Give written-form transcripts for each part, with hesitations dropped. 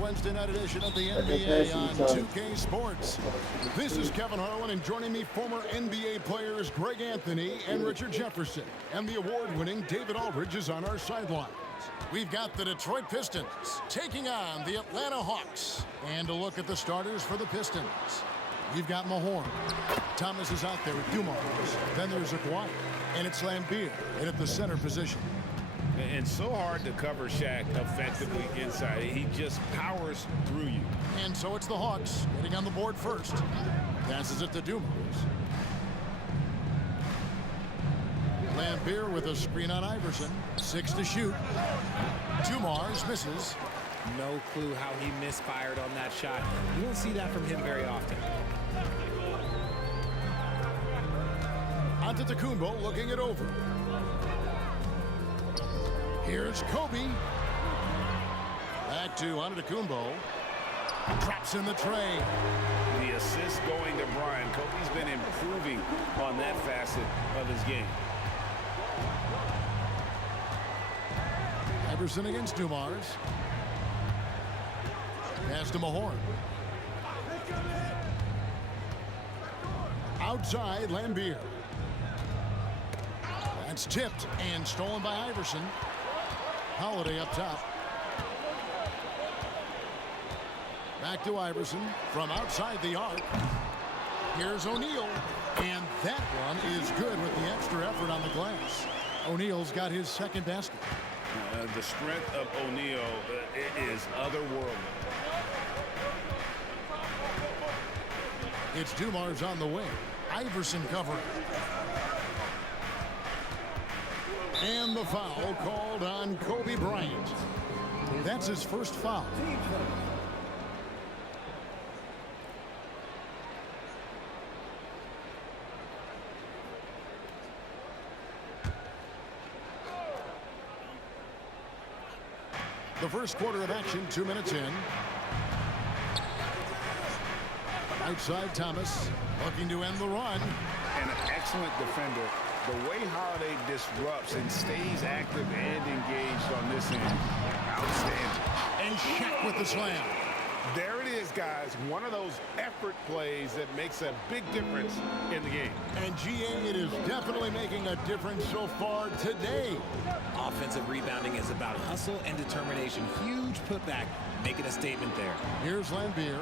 Wednesday night edition of the NBA on 2K Sports. This is Kevin Harlan, and joining me, former NBA players Greg Anthony and Richard Jefferson. And the award-winning David Aldridge is on our sidelines. We've got the Detroit Pistons taking on the Atlanta Hawks. And a look at the starters for the Pistons. We've got Mahorn. Thomas is out there with Dumars. Then there's Aguirre. And it's Lambeer in at the center position. And so hard to cover Shaq effectively inside. He just powers through you. And so it's the Hawks getting on the board first. Passes it to Dumars. Lambeer with a screen on Iverson. 6 to shoot. Dumars misses. No clue how he misfired on that shot. You don't see that from him very often. Antetokounmpo looking it over. Here's Kobe. Back to Antetokounmpo. Drops in the tray. The assist going to Bryant. Kobe's been improving on that facet of his game. Iverson against Dumars. Pass to Mahorn. Outside, Lambeer. That's tipped and stolen by Iverson. Holiday up top. Back to Iverson from outside the arc. Here's O'Neal. And that one is good with the extra effort on the glass. O'Neal's got his second basket. The strength of O'Neal is otherworldly. It's Dumars on the wing. Iverson covering. And the foul called on Kobe Bryant. That's his first foul. The first quarter of action, 2 minutes in. Outside Thomas, looking to end the run. An excellent defender. The way Holiday disrupts and stays active and engaged on this end, outstanding. And Shaq with the slam. There it is, guys. One of those effort plays that makes a big difference in the game. And GA, it is definitely making a difference so far today. Offensive rebounding is about hustle and determination. Huge putback, making a statement there. Here's Lambeer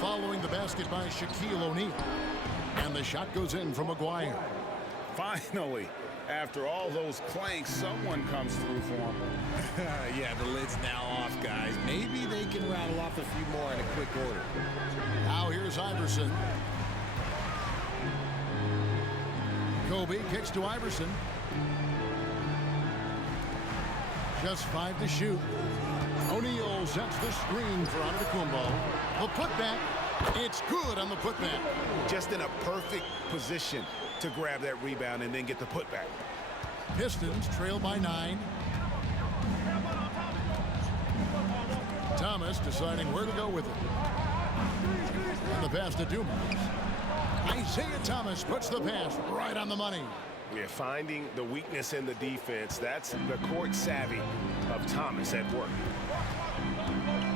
following the basket by Shaquille O'Neal. And the shot goes in from Aguirre. Finally, after all those clanks, someone comes through for him. Yeah, the lid's now off, guys. Maybe they can rattle off a few more in a quick order. Now here's Iverson. Kobe kicks to Iverson. Just 5 to shoot. O'Neal sets the screen for Antetokounmpo. The putback. It's good on the putback. Just in a perfect position to grab that rebound and then get the putback. Pistons trail by 9. Thomas deciding where to go with it. And the pass to Dumars. Isaiah Thomas puts the pass right on the money. We're finding the weakness in the defense. That's the court savvy of Thomas at work.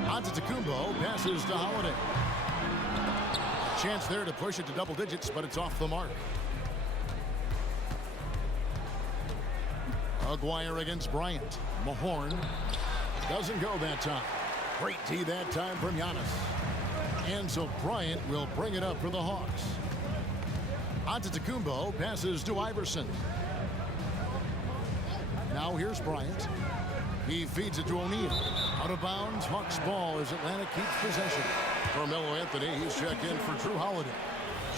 Antetokounmpo passes to Holiday. Chance there to push it to double digits, but it's off the mark. Aguirre against Bryant. Mahorn doesn't go that time. Great tee that time from Giannis. And so Bryant will bring it up for the Hawks. Antetokounmpo passes to Iverson. Now here's Bryant. He feeds it to O'Neal. Out of bounds, Hawks ball as Atlanta keeps possession. Carmelo Anthony, he's checked in for Drew Holiday.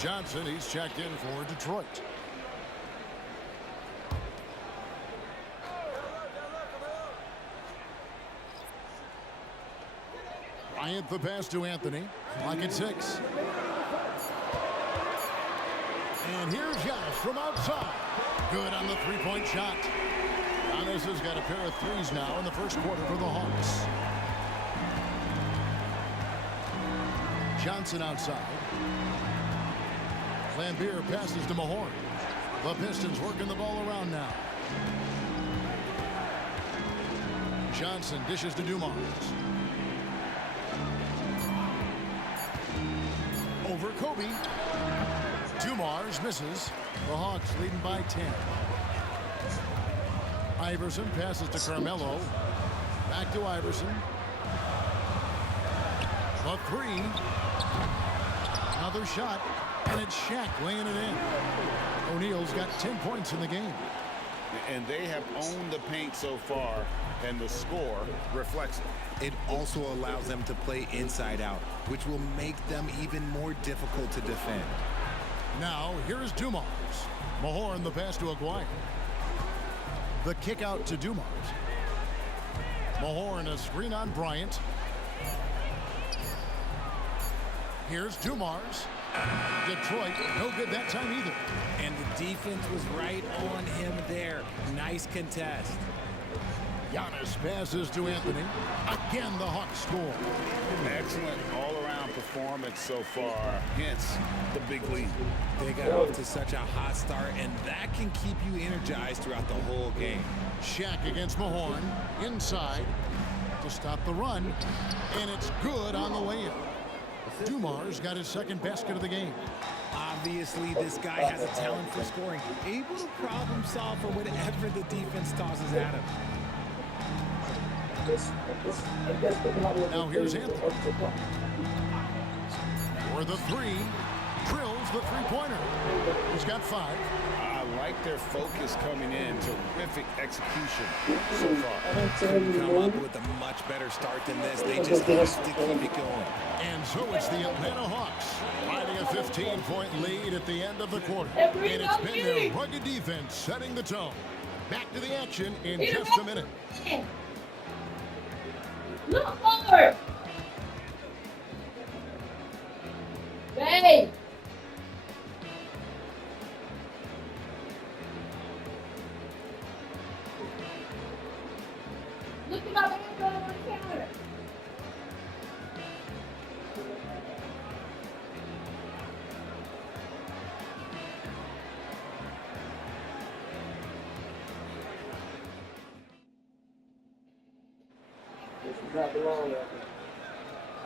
Johnson, he's checked in for Detroit. Bryant the pass to Anthony. Clock at 6. And here's Giannis from outside. Good on the three-point shot. Giannis has got a pair of threes now in the first quarter for the Hawks. Johnson outside. Lambeer passes to Mahorn. The Pistons working the ball around now. Johnson dishes to Dumars. over Kobe. Dumars misses. The Hawks leading by 10. Iverson passes to Carmelo. Back to Iverson. A three. Another shot. And it's Shaq laying it in. O'Neal's got 10 points in the game. And they have owned the paint so far, and the score reflects it. It also allows them to play inside out, which will make them even more difficult to defend. Now, here is Dumars. Mahorn the pass to Aguirre. The kick out to Dumars. Mahorn a screen on Bryant. Here's Dumars. Detroit, no good that time either. And the defense was right on him there. Nice contest. Giannis passes to Anthony. Again, the Hawks score. Excellent all-around performance so far, hence the big lead. They got off to such a hot start, and that can keep you energized throughout the whole game. Shaq against Mahorn. Inside to stop the run. And it's good on the way in. Dumars got his second basket of the game. Obviously, this guy has a talent for scoring. Able to problem solve for whatever the defense tosses at him. Now here's Anthony. For the three. Drills the three-pointer. He's got 5. I like their focus coming in. Terrific execution so far. Couldn't come up with a much better start than this. They just have to keep it going. And so it's the Atlanta Hawks finding a 15-point lead at the end of the quarter. And it's been their rugged defense setting the tone. Back to the action in just a minute. Look forward. Hey. Look at my man on the counter.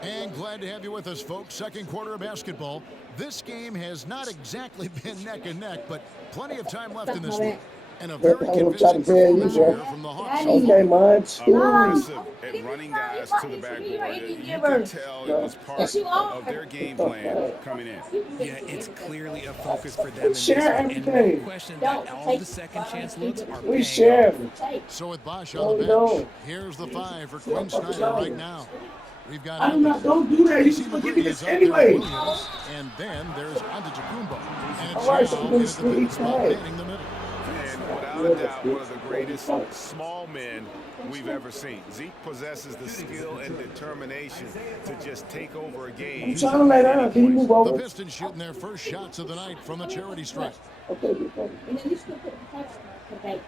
And glad to have you with us, folks. Second quarter of basketball. This game has not exactly been neck and neck, but plenty of time left in this one. And a very convincing performance here from the Hawks. Okay, Mudge. Aggressive at running guys to the backboard. You can tell it was part of their game plan coming in. Yeah, it's clearly a focus for them in this Share one. And no everything. question that all the second chance looks are We paying share. off. So with Bosch on the bench, here's the 5 for Quinn Snyder right now. We've got I'm not. Don't do that. He's Casey gonna give me McGree this is out there anyway. with Williams, and then there's Antetokounmpo. And it's All right, now so in we're at the pivot spot, gonna manning the middle. And without a doubt, one of the greatest small men we've ever seen. Zeke possesses the skill and determination to just take over a game. I'm trying to lay down. Can you move The over? Pistons shooting their first shots of the night from the charity stripe. Okay, okay. And then you still put the text on the base.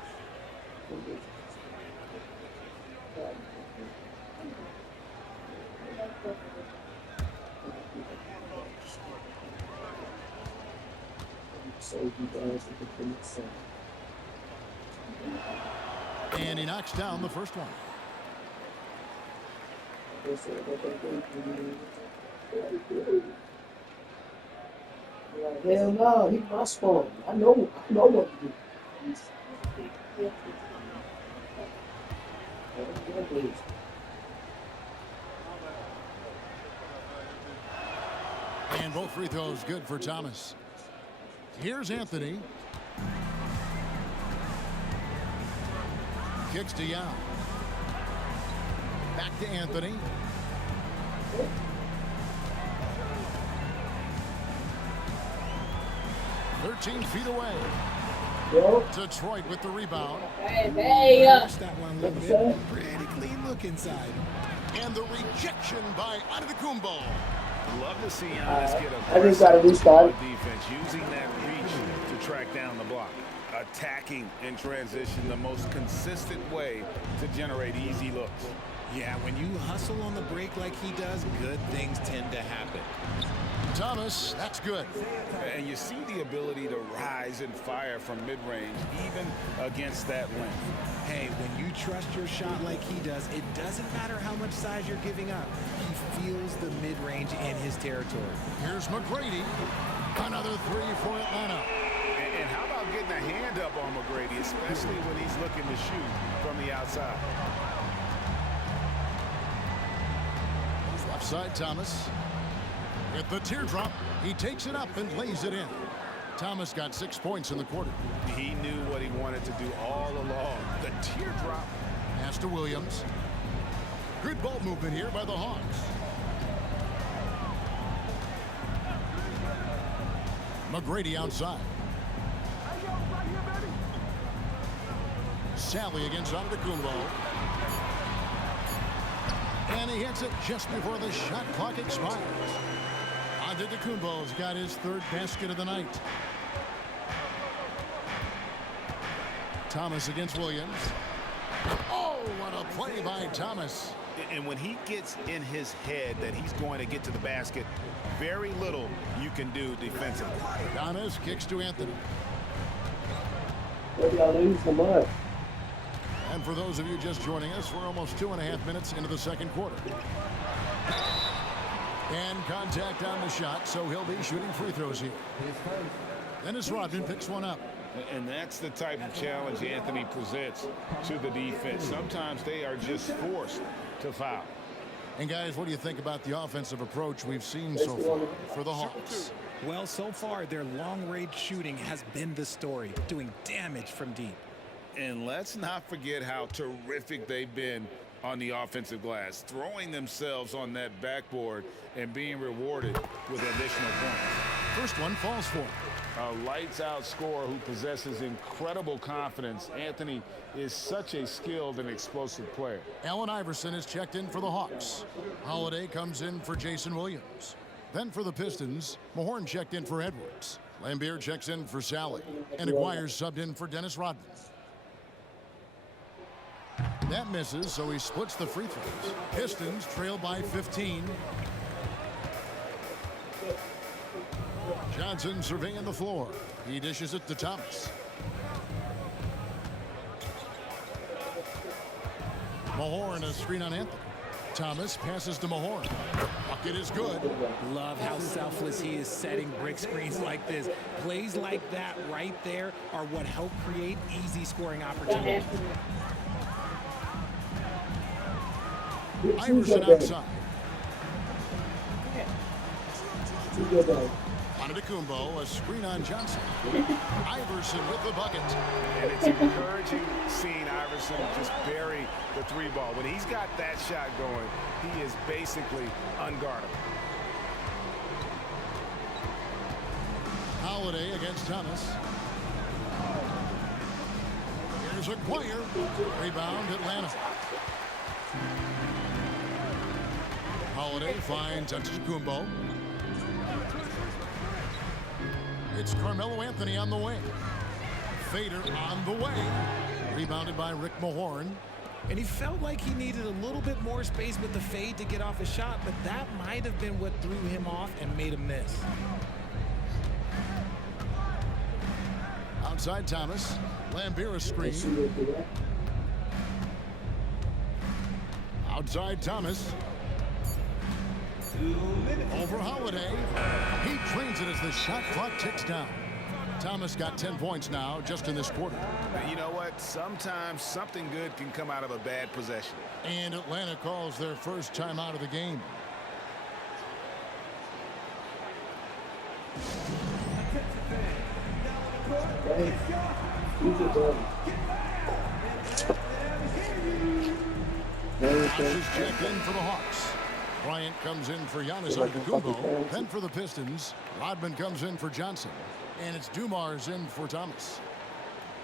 So you guys can say. And he knocks down the first one. Hell no, he must fall. I know what to do. And both free throws good for Thomas. Here's Anthony. Kicks to Yao. Back to Anthony. "13 feet away." Detroit with the rebound. Hey, Watch that one a little bit. Pretty clean look inside. And the rejection by Antetokounmpo. Love to see Giannis get I just got to aggressive restart. on defense, using that reach to track down the block. Attacking in transition, the most consistent way to generate easy looks. Yeah, when you hustle on the break like he does, good things tend to happen. Thomas, that's good. And you see the ability to rise and fire from mid-range, even against that length. Hey, when you trust your shot like he does, it doesn't matter how much size you're giving up. He feels the mid-range mid-range in his territory. Here's McGrady. Another three for Atlanta. And how about getting a hand up on McGrady, especially when he's looking to shoot from the outside? Left side, Thomas. With the teardrop, he takes it up and lays it in. Thomas got 6 points in the quarter. He knew what he wanted to do all along. The teardrop. Pass to Williams. Good ball movement here by the Hawks. McGrady outside. Sally against Antetokounmpo. And he hits it just before the shot clock expires. Antetokounmpo's got his third basket of the night. Thomas against Williams. Oh, what a play by Thomas. And when he gets in his head that he's going to get to the basket, very little you can do defensively. Thomas kicks to Anthony. What y'all lose so much? And for those of you just joining us, we're almost 2.5 minutes into the second quarter. And contact on the shot, so he'll be shooting free throws here. Dennis Rodman picks one up. And that's the type of challenge Anthony presents to the defense. Sometimes they are just forced to foul. And guys, what do you think about the offensive approach we've seen so far for the Hawks? Well, so far, their long-range shooting has been the story, doing damage from deep. And let's not forget how terrific they've been on the offensive glass, throwing themselves on that backboard and being rewarded with additional points. First one falls for him. A lights-out scorer who possesses incredible confidence. Anthony is such a skilled and explosive player. Allen Iverson is checked in for the Hawks. Holiday comes in for Jason Williams. Then for the Pistons, Mahorn checked in for Edwards. Lambier checks in for Sally. And Aguirre's subbed in for Dennis Rodman. That misses, so he splits the free throws. Pistons trail by 15. Johnson surveying the floor. He dishes it to Thomas. Mahorn a screen on Anthony. Thomas passes to Mahorn. Bucket is good. Love how selfless he is setting brick screens like this. Plays like that right there are what help create easy scoring opportunities. Iverson outside. Antetokounmpo, a screen on Johnson. Iverson with the bucket. And it's encouraging seeing Iverson just bury the three ball. When he's got that shot going, he is basically unguardable. Holiday against Thomas. Here's Aguirre. Rebound Atlanta. Holiday finds Antetokounmpo. It's Carmelo Anthony on the wing. Fader on the way. Rebounded by Rick Mahorn. And he felt like he needed a little bit more space with the fade to get off a shot, but that might have been what threw him off and made him miss. Outside Thomas. Lambier screen. Outside Thomas. Over Holiday. He drains it as the shot clock ticks down. Thomas got 10 points now just in this quarter. You know what? Sometimes something good can come out of a bad possession. And Atlanta calls their first time out of the game. Josh is checked in for the Hawks. Bryant comes in for Giannis Antetokounmpo. Then for the Pistons, Rodman comes in for Johnson. And it's Dumars in for Thomas.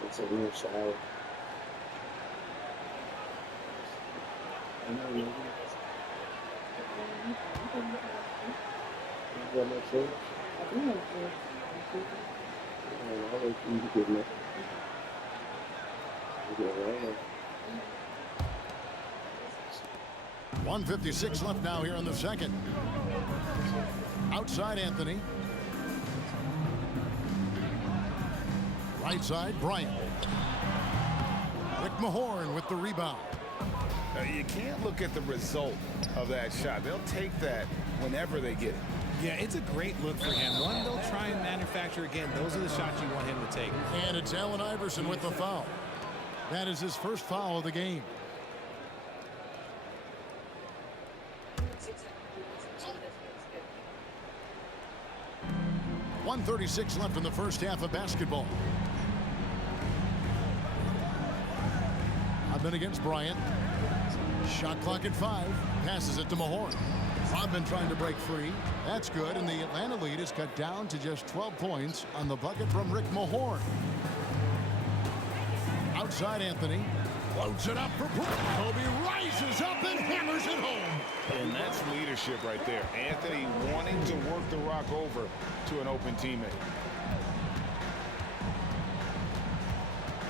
It's a real shower. Yeah. 1:56 left now here in the second. Outside Anthony. Right side Bryant. Rick Mahorn with the rebound. You can't look at the result of that shot. They'll take that whenever they get it. Yeah, it's a great look for him. One they'll try and manufacture again. Those are the shots you want him to take. And it's Allen Iverson with the foul. That is his first foul of the game. .136 left in the first half of basketball. Rodman against Bryant. Shot clock at 5. Passes it to Mahorn. Rodman trying to break free. That's good, and the Atlanta lead is cut down to just 12 points on the bucket from Rick Mahorn. Outside Anthony. Loads it up for Brook. Kobe rises up and hammers it home. And that's leadership right there. Anthony wanting to work the rock over to an open teammate.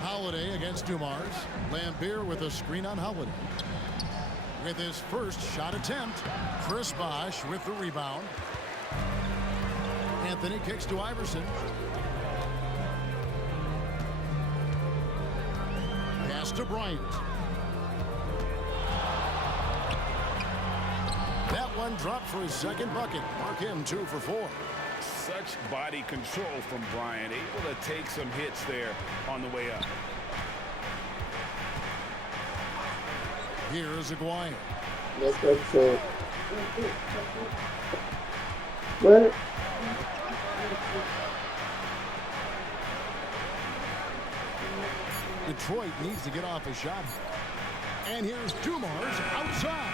Holiday against Dumars. Lambeer with a screen on Holiday. With his first shot attempt, Chris Bosh with the rebound. Anthony kicks to Iverson. Pass to Bryant. That one dropped for his second bucket. Mark him 2 for 4. Such body control from Bryant, able to take some hits there on the way up. Here is Aguirre. That's it. What? Detroit needs to get off a shot. And here's Dumars outside.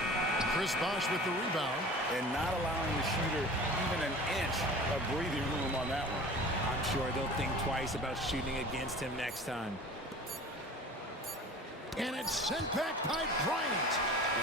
Chris Bosh with the rebound. And not allowing the shooter even an inch of breathing room on that one. I'm sure they'll think twice about shooting against him next time. And it's sent back by Bryant.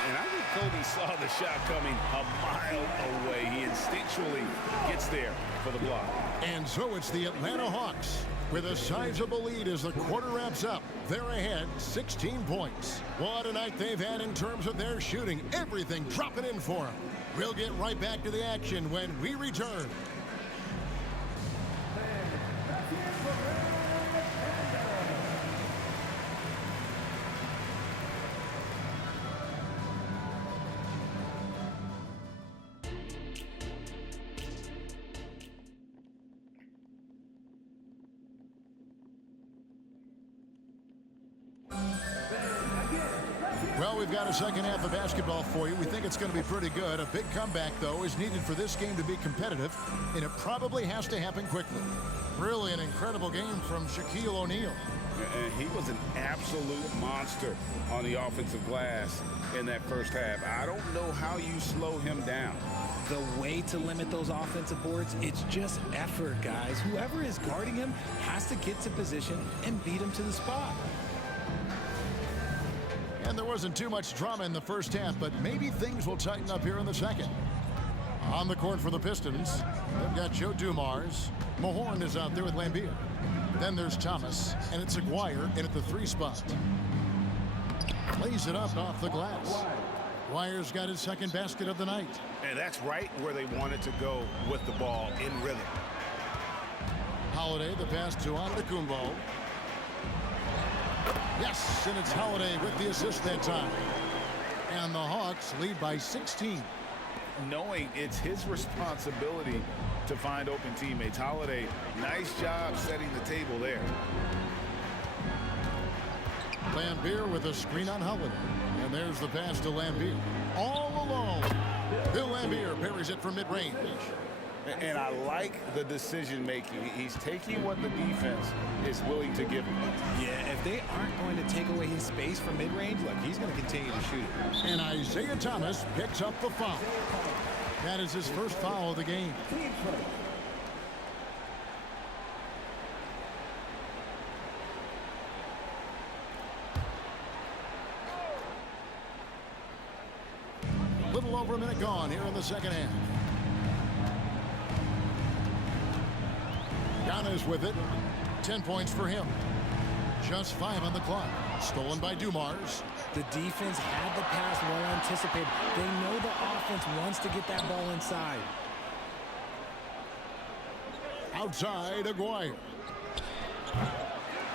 And I think Kobe saw the shot coming a mile away. He instinctually gets there for the block. And so it's the Atlanta Hawks with a sizable lead as the quarter wraps up. They're ahead 16 points. What a night they've had in terms of their shooting. Everything dropping in for them. We'll get right back to the action when we return. Well, we've got a second half of basketball for you. We think it's going to be pretty good. A big comeback, though, is needed for this game to be competitive, and it probably has to happen quickly. Really an incredible game from Shaquille O'Neal. And he was an absolute monster on the offensive glass in that first half. I don't know how you slow him down. The way to limit those offensive boards, it's just effort, guys. Whoever is guarding him has to get to position and beat him to the spot. And there wasn't too much drama in the first half, but maybe things will tighten up here in the second. On the court for the Pistons, they've got Joe Dumars. Mahorn is out there with Lambeer. Then there's Thomas, and it's Aguirre in at the 3 spot. Plays it up off the glass. Aguirre's got his second basket of the night. And that's right where they wanted to go with the ball, in rhythm. Holiday, the pass to Antetokounmpo. Yes, and it's Holiday with the assist that time. And the Hawks lead by 16. Knowing it's his responsibility to find open teammates. Holiday, nice job setting the table there. Lambeer with a screen on Holiday. And there's the pass to Lambeer. All alone. Bill Lambeer parries it from mid-range. And I like the decision making. He's taking what the defense is willing to give him. Yeah, if they aren't going to take away his space from mid-range, look, he's going to continue to shoot it. And Isaiah Thomas picks up the foul. That is his first foul of the game. A little over a minute gone here in the second half. Giannis with it. 10 points for him. Just 5 on the clock. Stolen by Dumars. The defense had the pass well anticipated. They know the offense wants to get that ball inside. Outside, Aguirre.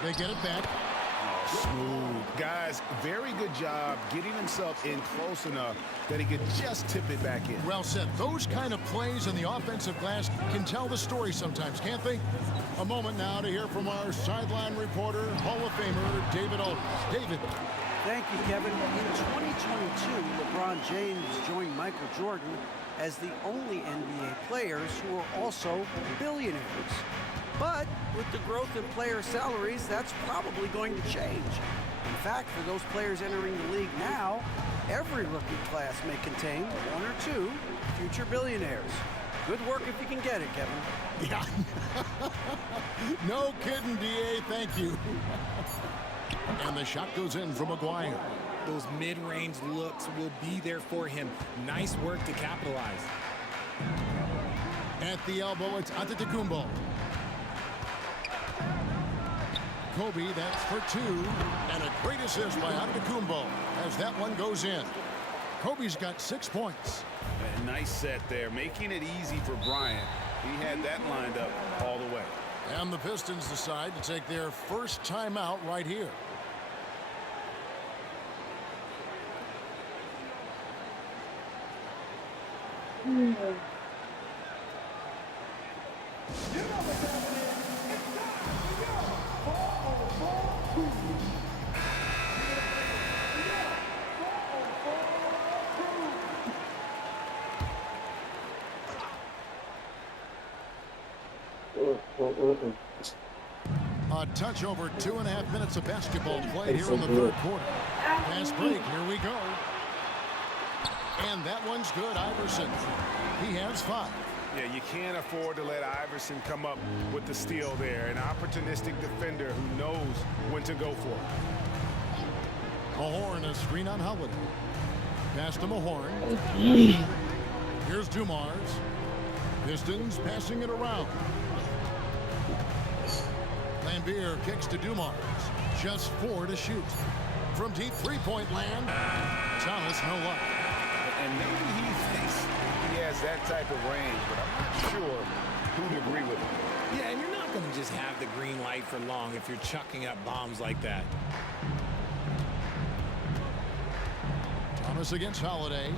They get it back. Oh, Smooth. Guys, very good job getting himself in close enough that he could just tip it back in. Well said. Those kind of plays in the offensive glass can tell the story sometimes, can't they? A moment now to hear from our sideline reporter, Hall of Famer David Aldridge. David. Thank you, Kevin. In 2022, LeBron James joined Michael Jordan as the only NBA players who are also billionaires. But with the growth in player salaries, that's probably going to change. In fact, for those players entering the league now, every rookie class may contain one or two future billionaires. Good work if you can get it, Kevin. Yeah. No kidding, D.A. Thank you. And the shot goes in from Maguire. Those mid-range looks will be there for him. Nice work to capitalize. At the elbow, it's Antetokounmpo. Kobe, that's for two. And a great assist by Antetokounmpo as that one goes in. Kobe's got 6 points. A nice set there, making it easy for Bryant. He had that lined up all the way. And the Pistons decide to take their first timeout right here. A touch over 2.5 minutes of basketball play here in the third quarter. Fast break, here we go. And that one's good, Iverson. He has 5. Yeah, you can't afford to let Iverson come up with the steal there. An opportunistic defender who knows when to go for it. Mahorn, a screen on Holiday. Pass to Mahorn. Here's Dumars. Pistons passing it around. Lambeer kicks to Dumars. Just 4 to shoot. From deep three-point land, Thomas no luck. And maybe he thinks he has that type of range, but I'm not sure who'd agree with him. Yeah, and you're not going to just have the green light for long if you're chucking up bombs like that. Thomas against Holiday.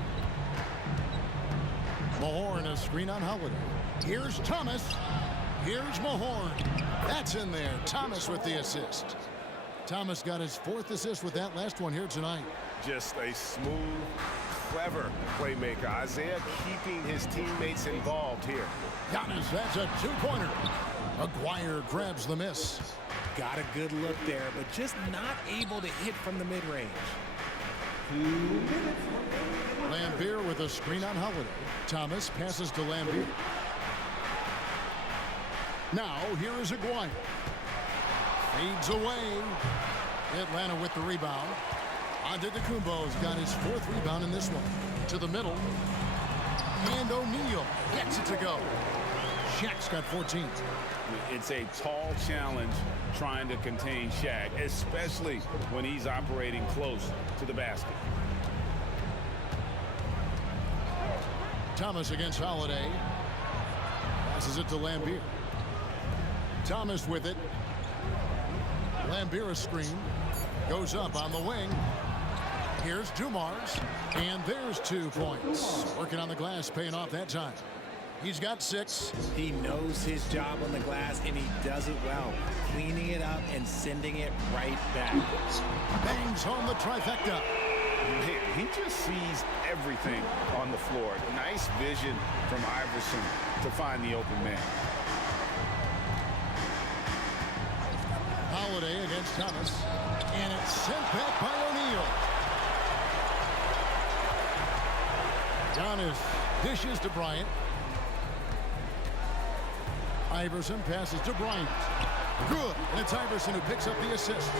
Mahorn, a screen on Holiday. Here's Thomas. Here's Mahorn. That's in there. Thomas with the assist. Thomas got his 4th assist with that last one here tonight. Just a smooth, clever playmaker. Isaiah keeping his teammates involved here. Giannis, that's a 2-pointer. Maguire grabs the miss. Got a good look there, but just not able to hit from the mid-range. Lambeer with a screen on Holiday. Thomas passes to Lambeer. Now, here is Aguirre. Fades away. Atlanta with the rebound. Antetokounmpo's got his 4th rebound in this one. To the middle. And O'Neal gets it to go. Shaq's got 14. It's a tall challenge trying to contain Shaq, especially when he's operating close to the basket. Thomas against Holiday. Passes it to Lambeer. Thomas with it. Lambeer a screen. Goes up on the wing. Here's Dumars. And there's 2 points. Working on the glass, paying off that time. He's got 6. He knows his job on the glass, and he does it well. Cleaning it up and sending it right back. Bangs home the trifecta. Man, he just sees everything on the floor. Nice vision from Iverson to find the open man. Holiday against Thomas. And it's sent back by O'Neal. Giannis dishes to Bryant. Iverson passes to Bryant. Good. And it's Iverson who picks up the assist.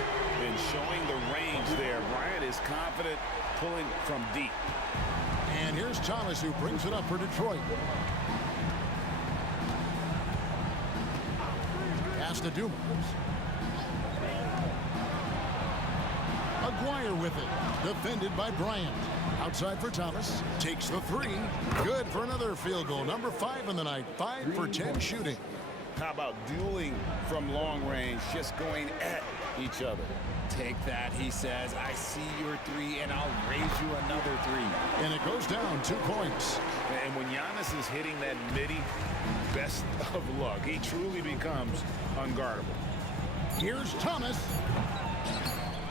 And showing the range there. Bryant is confident pulling from deep. And here's Thomas who brings it up for Detroit. Pass to Dumars. Aguirre with it. Defended by Bryant. Outside for Thomas. Takes the 3. Good for another field goal. Number 5 in the night. 5 for 10 shooting. How about dueling from long range, just going at each other? Take that, he says. I see your three, and I'll raise you another three. And it goes down 2 points. And when Giannis is hitting that midi, best of luck. He truly becomes unguardable. Here's Thomas.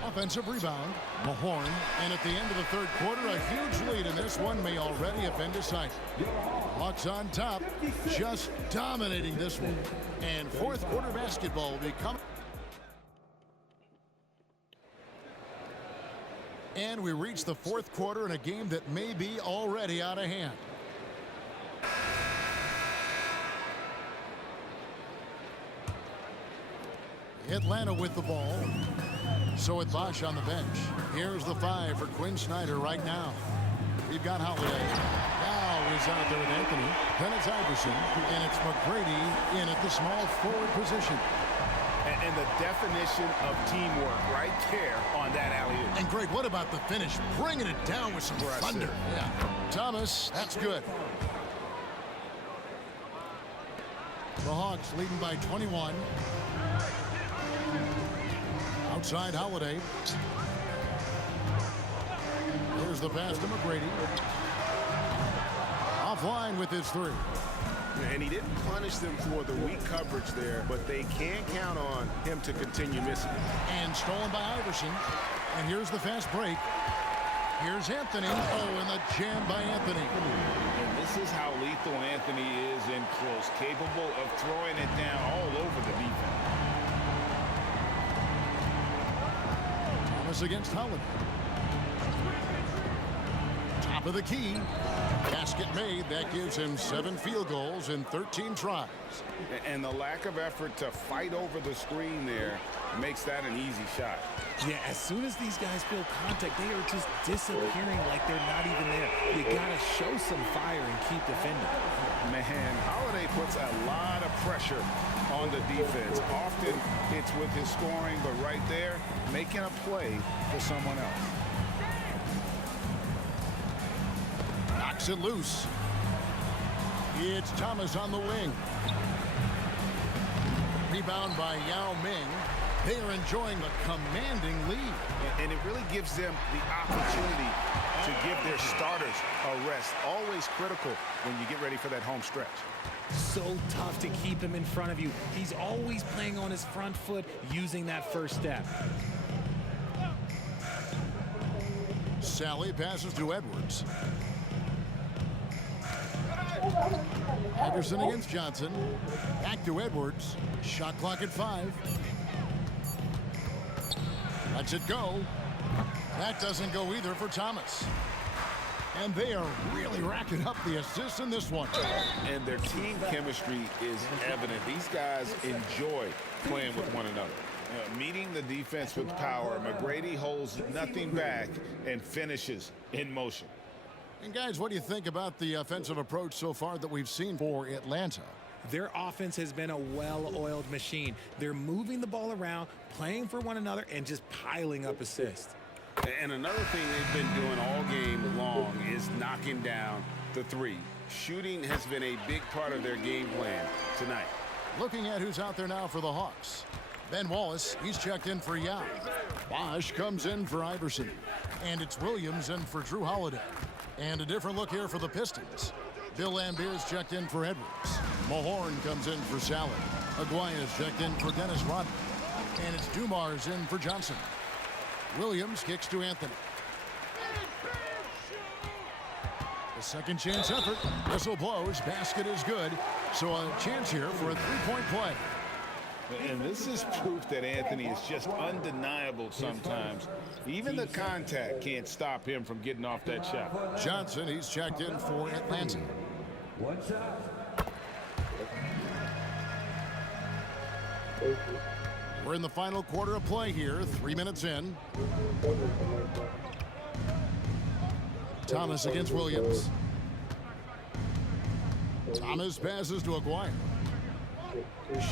Offensive rebound. Mahorn. And at the end of the third quarter, a huge lead in this one may already have been decided. Hawks on top, just dominating this one. And fourth quarter basketball will be coming. And we reach the fourth quarter in a game that may be already out of hand. Atlanta with the ball. So with Bosch on the bench. Here's the 5 for Quinn Snyder right now. We've got Holiday. Now he's out there with Anthony. Then it's Iverson. And it's McGrady in at the small forward position. And the definition of teamwork right there on that alley-oop. And Greg, what about the finish? Bringing it down with some thunder. Yeah. Thomas, that's good. The Hawks leading by 21. Outside Holiday. There's the pass to McGrady. Offline with his 3. And he didn't punish them for the weak coverage there, but they can't count on him to continue missing it. And stolen by Iverson. And here's the fast break. Here's Anthony. Oh, and the jam by Anthony. And this is how lethal Anthony is in close, capable of throwing it down all over the defense. Thomas against Holiday. Top of the key. Basket made. That gives him 7 field goals in 13 tries. And the lack of effort to fight over the screen there makes that an easy shot. Yeah, as soon as these guys feel contact, they are just disappearing like they're not even there. You got to show some fire and keep defending. Man, Holiday puts a lot of pressure on the defense. Often it's with his scoring, but right there, making a play for someone else. Knocks it loose. It's Thomas on the wing. Rebound by Yao Ming. They are enjoying the commanding lead. And it really gives them the opportunity to give their starters a rest. Always critical when you get ready for that home stretch. So tough to keep him in front of you. He's always playing on his front foot, using that first step. Sally passes to Edwards. Iverson against Johnson. Back to Edwards. Shot clock at 5. Lets it go. That doesn't go either for Thomas. And they are really racking up the assists in this one. And their team chemistry is evident. These guys enjoy playing with one another. Meeting the defense with power, McGrady holds nothing back and finishes in motion. And guys, what do you think about the offensive approach so far that we've seen for Atlanta? Their offense has been a well-oiled machine. They're moving the ball around, playing for one another, and just piling up assists. And another thing they've been doing all game long is knocking down the 3. Shooting has been a big part of their game plan tonight. Looking at who's out there now for the Hawks. Ben Wallace, he's checked in for Yao. Bosch comes in for Iverson. And it's Williams in for Drew Holiday. And a different look here for the Pistons. Bill Lambert's checked in for Edwards. Mahorn comes in for Sally. Aguaya's checked in for Dennis Rodman. And it's Dumars in for Johnson. Williams kicks to Anthony. The second chance effort. Whistle blows. Basket is good. So a chance here for a 3-point play. And this is proof that Anthony is just undeniable sometimes. Even the contact can't stop him from getting off that shot. Johnson, he's checked in for Atlanta. What's up? We're in the final quarter of play here, 3 minutes in. Thomas against Williams. Thomas passes to Aguirre.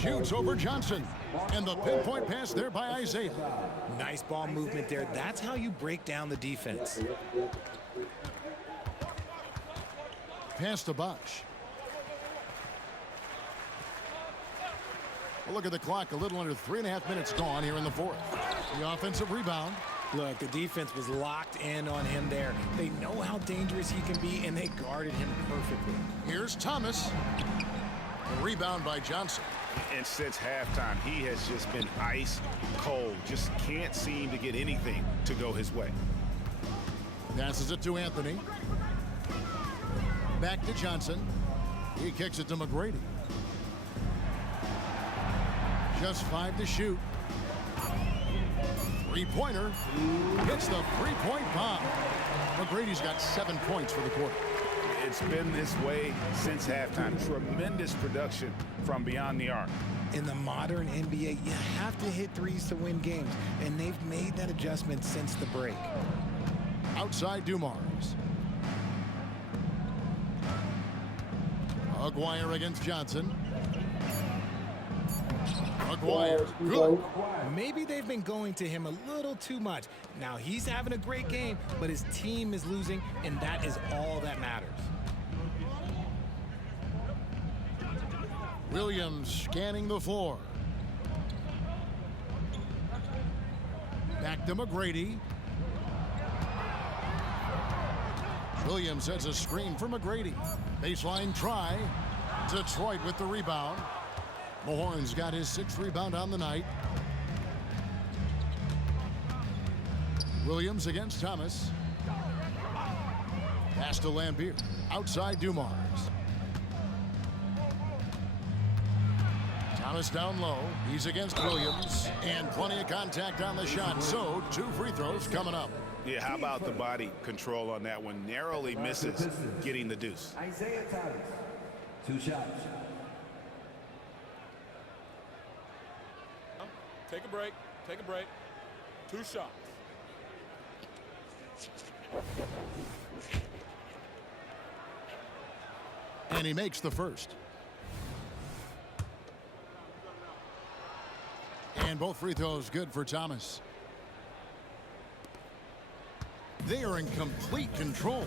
Shoots over Johnson. And the pinpoint pass there by Isaiah. Nice ball movement there. That's how you break down the defense. Pass to Bosch. A look at the clock, a little under 3.5 minutes gone here in the fourth. The offensive rebound. Look, the defense was locked in on him there. They know how dangerous he can be, and they guarded him perfectly. Here's Thomas. A rebound by Johnson. And since halftime, he has just been ice cold. Just can't seem to get anything to go his way. Passes it to Anthony. Back to Johnson. He kicks it to McGrady. Just 5 to shoot. Three-pointer. Hits the three-point bomb. McGrady's got 7 points for the quarter. It's been this way since halftime. Tremendous production from beyond the arc. In the modern NBA, you have to hit threes to win games, and they've made that adjustment since the break. Outside Dumars. Aguirre against Johnson. Aguirre. Good. Maybe they've been going to him a little too much. Now he's having a great game, but his team is losing, and that is all that matters. Williams scanning the floor. Back to McGrady. Williams sets a screen for McGrady. Baseline try. Detroit with the rebound. Mahorn's got his 6th rebound on the night. Williams against Thomas. Pass to Lambier. Outside Dumars. Thomas down low. He's against Williams. And plenty of contact on the shot. So 2 free throws coming up. Yeah, how about the body control on that one? Narrowly misses getting the deuce. Isaiah Thomas. 2 shots. Take a break. Take a break. 2 shots. And he makes the first. And both free throws good for Thomas. They are in complete control.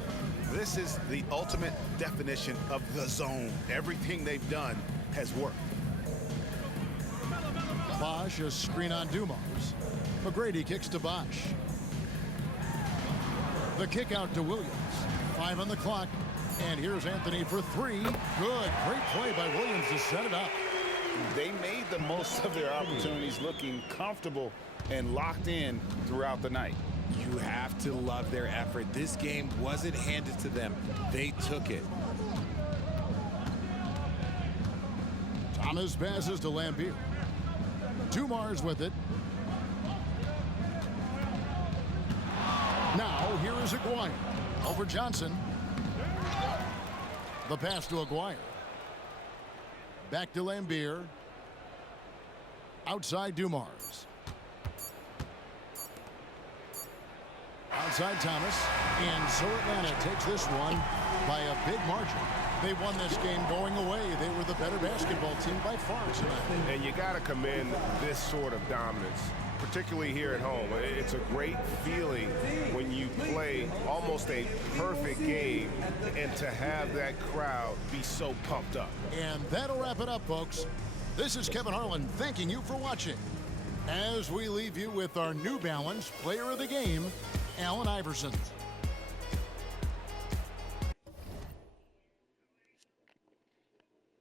This is the ultimate definition of the zone. Everything they've done has worked. Bosch, a screen on Dumars. McGrady kicks to Bosch. The kick out to Williams. 5 on the clock. And here's Anthony for 3. Good. Great play by Williams to set it up. They made the most of their opportunities, looking comfortable and locked in throughout the night. You have to love their effort. This game wasn't handed to them. They took it. Thomas passes to Lambier. Dumars with it. Now here is Aguirre. Over Johnson. The pass to Aguirre. Back to Lambier. Outside Dumars. Outside Thomas. And so Atlanta takes this one by a big margin. They won this game going away. They were the better basketball team by far tonight. And you got to commend this sort of dominance, particularly here at home. It's a great feeling when you play almost a perfect game and to have that crowd be so pumped up. And that'll wrap it up, folks. This is Kevin Harlan thanking you for watching. As we leave you with our New Balance Player of the Game, Allen Iverson.